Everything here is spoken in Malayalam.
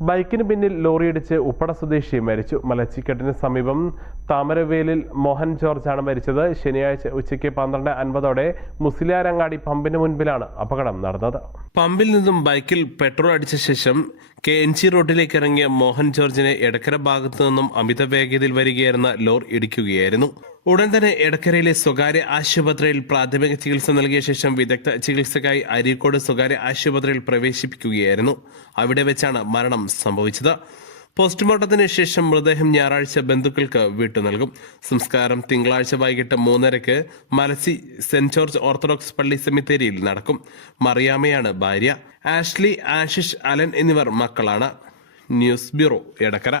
ബൈക്കിന് പിന്നിൽ ലോറിയിടിച്ച് ഉപ്പട സ്വദേശി മരിച്ചു. മലച്ചിക്കെട്ടിന് സമീപം താമരവേലിൽ മോഹൻ ജോർജാണ് മരിച്ചത്. ശനിയാഴ്ച ഉച്ചയ്ക്ക് പന്ത്രണ്ട് അൻപതോടെ മുസ്ലിയാരങ്ങാടി പമ്പിന് മുൻപിലാണ് അപകടം നടന്നത്. പമ്പിൽ നിന്നും ബൈക്കിൽ പെട്രോൾ അടിച്ച ശേഷം കെ എൻ ജി റോഡിലേക്ക് ഇറങ്ങിയ മോഹൻ ജോർജിനെ എടക്കര ഭാഗത്തു നിന്നും അമിത വേഗതയിൽ വരികയായിരുന്ന ലോർ ഇടിക്കുകയായിരുന്നു. ഉടൻ തന്നെ എടക്കരയിലെ സ്വകാര്യ ആശുപത്രിയിൽ പ്രാഥമിക ചികിത്സ നൽകിയ ശേഷം വിദഗ്ധ ചികിത്സക്കായി അരീക്കോട് സ്വകാര്യ ആശുപത്രിയിൽ പ്രവേശിപ്പിക്കുകയായിരുന്നു. അവിടെ വെച്ചാണ് മരണം സംഭവിച്ചത്. പോസ്റ്റ്മോർട്ടത്തിന് ശേഷം മൃതദേഹം ഞായറാഴ്ച ബന്ധുക്കൾക്ക് വിട്ടു നൽകും. സംസ്കാരം തിങ്കളാഴ്ച വൈകിട്ട് മൂന്നരക്ക് മലസി സെന്റ് ജോർജ് ഓർത്തഡോക്സ് പള്ളി സെമിത്തേരിയിൽ നടക്കും. മറിയാമയാണ് ഭാര്യ. ആഷ്ലി ആഷിഷ് അലൻ എന്നിവർ മക്കളാണ്. News bureau Edakkara.